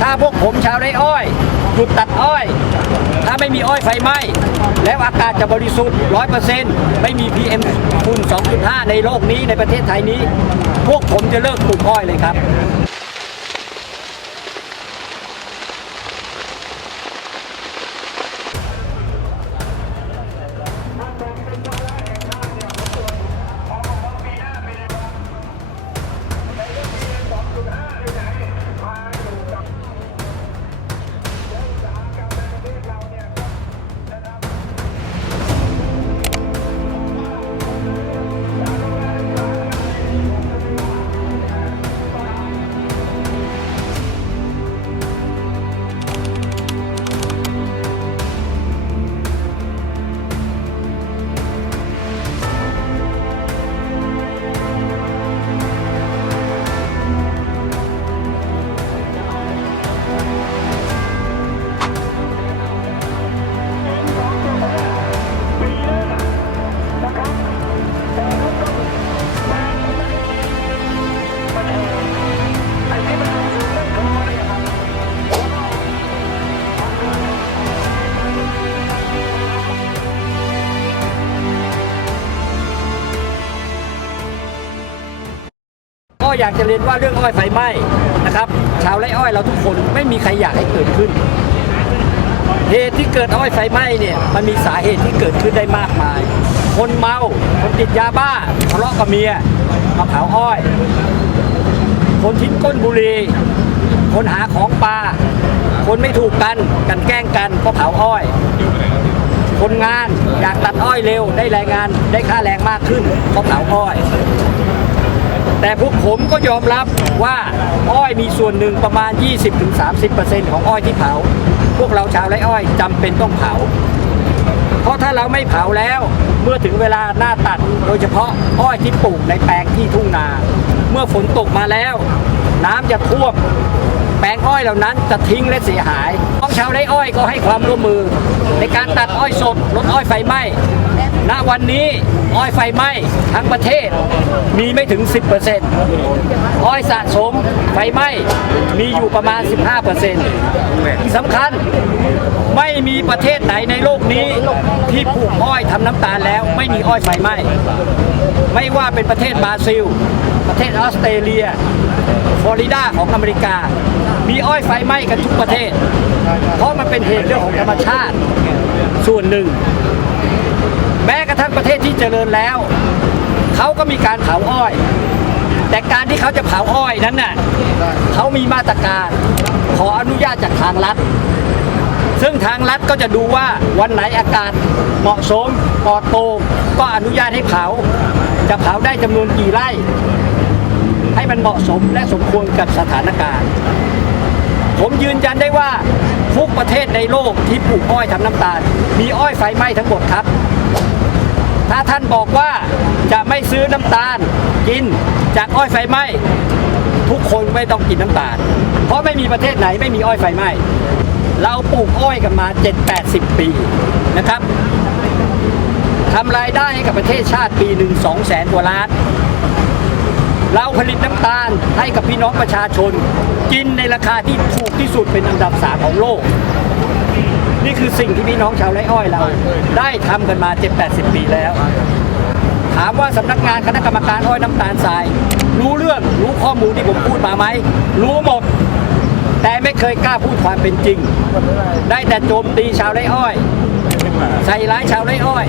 ถ้าพวกผมชาวไร่อ้อยหยุดตัดอ้อย ถ้าไม่มีอ้อยไฟไหม้แล้วอากาศจะบริสุทธิ์ร้อยเปอร์เซ็นต์ไม่มี PM ฝุ่น2.5 ในโลกนี้ในประเทศไทยนี้ พวกผมจะเลิกปลูกอ้อยเลยครับ ก็อยากจะเรียนว่าเรื่องอ้อยไฟไหม้นะครับ ชาวไร่อ้อยเราทุกคนไม่มีใครอยากให้เกิดขึ้น เหตุที่เกิดอ้อยไฟไหม้เนี่ยมันมีสาเหตุที่เกิดขึ้นได้มากมาย คนเมา คนติดยาบ้าทะเลาะกับเมียมาเผาอ้อย คนทิ้งก้นบุหรี่คนหาของปลาคนไม่ถูกกันกันแกล้งกันก็เผาอ้อยคนงานอยากตัดอ้อยเร็วได้แรงงานได้ค่าแรงมากขึ้นก็เผาอ้อย แต่พวกผมก็ยอมรับว่าอ้อยมีส่วนหนึ่งประมาณ 20-30%ของอ้อยที่เผา พวกเราชาวไร่อ้อยจำเป็นต้องเผา เพราะถ้าเราไม่เผาแล้วเมื่อถึงเวลาหน้าตัดโดยเฉพาะอ้อยที่ปลูกในแปลงที่ทุ่งนา เมื่อฝนตกมาแล้ว น้ำจะท่วมแปลงอ้อยเหล่านั้นจะทิ้งและเสียหาย ต้องชาวไร่อ้อยก็ให้ความร่วมมือ ในการตัดอ้อยสดลดอ้อยไฟไหม้ ณวันนี้อ้อยไฟไหม้ทั้งประเทศมีไม่ถึง 10%อ้อยสะสมไฟไหม้มีอยู่ประมาณ 15%ที่สำคัญไม่มีประเทศไหนในโลกนี้ที่ปลูกอ้อยทำน้ำตาลแล้ว ไม่มีอ้อยไฟไหม้ไม่ว่าเป็นประเทศบราซิล ประเทศออสเตรเลียฟลอริดาของอเมริกา มีอ้อยไฟไหม้กันทุกประเทศ เพราะมันเป็นเหตุเรื่องของธรรมชาติส่วนหนึ่ง ที่เจริญแล้ว เขาก็มีการเผาอ้อย แต่การที่เขาจะเผาอ้อยนั้นน่ะเขามีมาตรการขออนุญาตจากทางรัฐ ซึ่งทางรัฐก็จะดูว่าวันไหนอากาศเหมาะสมปลอดโปร่งก็อนุญาตให้เผา จะเผาได้จำนวนกี่ไร่ ให้มันเหมาะสมและสมควรกับสถานการณ์ ผมยืนยันได้ว่าทุกประเทศในโลกที่ปลูกอ้อยทำน้ำตาล มีอ้อยไฟไหม้ทั้งหมดครับ ถ้าท่านบอกว่าจะไม่ซื้อน้ำตาลกินจากอ้อยไฟไหม้ทุกคนไม่ต้องกินน้ำตาล เพราะไม่มีประเทศไหนไม่มีอ้อยไฟไหม้เราปลูกอ้อยกันมา 7-80 ปีนะครับทำรายได้ให้กับประเทศชาติปีหนึ่ง2 0 0แสนกว่าล้าน เราผลิตน้ำตาลให้กับพี่น้องประชาชน กินในราคาที่ถูกที่สุดเป็นอันดับสามของโลก นี่คือสิ่งที่พี่น้องชาวไร่อ้อยเรา ได้ทำกันมา7-80 ปีแล้ว ถามว่าสำนักงานคณะกรรมการอ้อยน้ำตาลทราย รู้เรื่องรู้ข้อมูลที่ผมพูดมาไหม รู้หมด แต่ไม่เคยกล้าพูดความเป็นจริง ได้แต่โจมตีชาวไร่อ้อย ใส่ร้ายชาวไร่อ้อย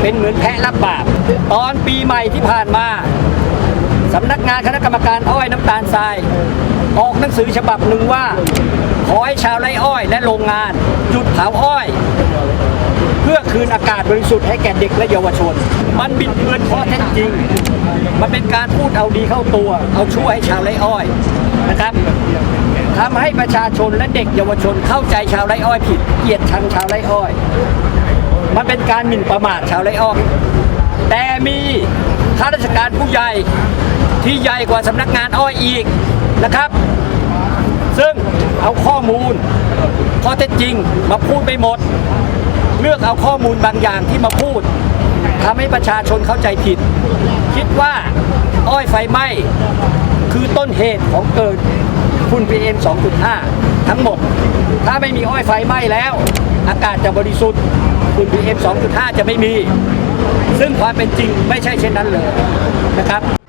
เป็นเหมือนแพะรับบาปตอนปีใหม่ที่ผ่านมาสำนักงานคณะกรรมการอ้อยน้ำตาลทราย ออกหนังสือฉบับหนึ่งว่า ขอให้ชาวไร่อ้อยและโรง เผาอ้อย เพื่อคืนอากาศบริสุทธิ์ให้แก่เด็กและเยาวชน มันบิดเบือนข้อเท็จจริง มันเป็นการพูดเอาดีเข้าตัว เอาช่วให้ชาวไร่อ้อยนะครับทำให้ประชาชนและเด็กเยาวชนเข้าใจชาวไร่อ้อยผิดเกลียดชังชาวไร่อ้อย มันเป็นการหมิ่นประมาทชาวไร่อ้อยแต่มีข้าราชการผู้ใหญ่ที่ใหญ่กว่าสำนักงานอ้อยอีกนะครับ ซึ่งเอาข้อมูล ข้อเท็จจริงมาพูดไปหมด เลือกเอาข้อมูลบางอย่างที่มาพูดทำให้ประชาชนเข้าใจผิด คิดว่าอ้อยไฟไหม้คือต้นเหตุของเกิดฝฝุ่น PM 2.5 ทั้งหมด ถ้าไม่มีอ้อยไฟไหม้แล้ว อากาศจะบริสุทธิ์ฝุ่น PM 2.5 จะไม่มี ซึ่งความเป็นจริงไม่ใช่เช่นนั้นเลยนะครับ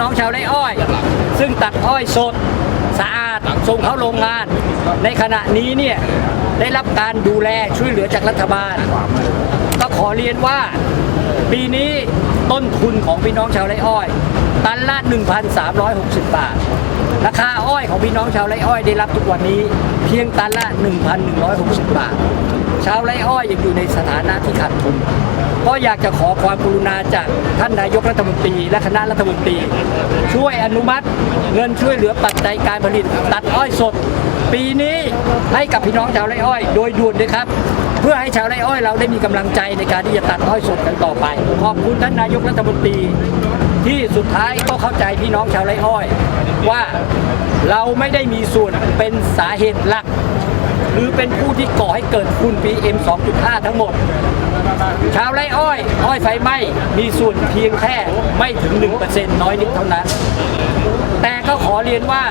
น้องชาวไร่อ้อย ซึ่งตัดอ้อยสดสะอาดส่งเข้าโรงงาน ในขณะนี้เนี่ยได้รับการดูแลช่วยเหลือจากรัฐบาล ก็ขอเรียนว่าปีนี้ต้นทุนของพี่น้องชาวไร่อ้อย ตันละ 1,360 บาท ราคาอ้อยของพี่น้องชาวไร่อ้อยได้รับทุกวันนี้เพียงตันละ 1,160 บาท ชาวไร่อ้อยยังอยู่ในสถานะที่ขาดทุนก็อยากจะขอความกรุณาจากท่านนายกรัฐมนตรีและคณะรัฐมนตรี ช่วยอนุมัติเงินช่วยเหลือปัจจัยการผลิตตัดอ้อยสด ปีนี้ให้กับพี่น้องชาวไร่อ้อยโดยด่วนเลยครับ เพื่อให้ชาวไร่อ้อยเราได้มีกำลังใจในการที่จะตัดอ้อยสดกันต่อไป ขอบคุณท่านนายกรัฐมนตรี ที่สุดท้ายก็เข้าใจพี่น้องชาวไร่อ้อย ว่าเราไม่ได้มีส่วนเป็นสาเหตุหลัก หรือเป็นผู้ที่ก่อให้เกิดฝุ่น PM 2.5 ทั้งหมด ชาวไร่อ้อย อ้อยไฟไหม้มีส่วนเพียงแค่ไม่ถึง 1%น้อยนิดเท่านั้น แต่ก็ขอเรียนว่า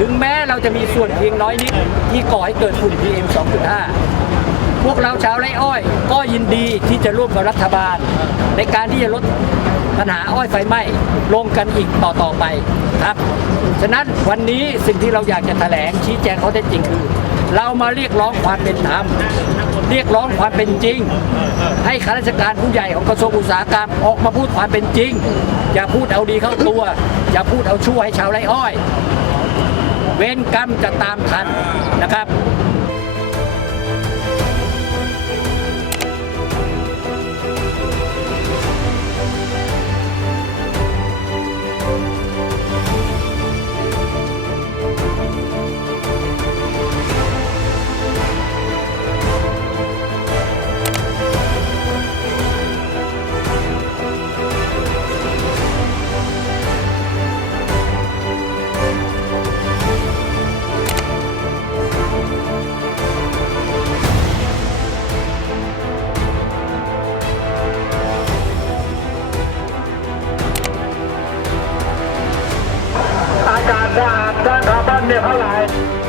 ถึงแม้เราจะมีส่วนเพียงน้อยนิดที่ก่อให้เกิดฝุ่น PM 2.5 พวกเราชาวไร่อ้อย ก็ยินดีที่จะร่วมกับรัฐบาล ในการที่จะลดปัญหาอ้อยไฟไหม้ลงกันอีกต่อต่อไปครับ ฉะนั้นวันนี้สิ่งที่เราอยากจะแถลงชี้แจงเขาได้จริงคือ เรามาเรียกร้องความเป็นธรรม เรียกร้องความเป็นจริง ให้ข้าราชการผู้ใหญ่ของกระทรวงอุตสาหกรรมออกมาพูดความเป็นจริง อย่าพูดเอาดีเข้าตัว อย่าพูดเอาชั่วให้ชาวไร่อ้อย เว้นกรรมจะตามทันนะครับ Deutschland hat an mir allein.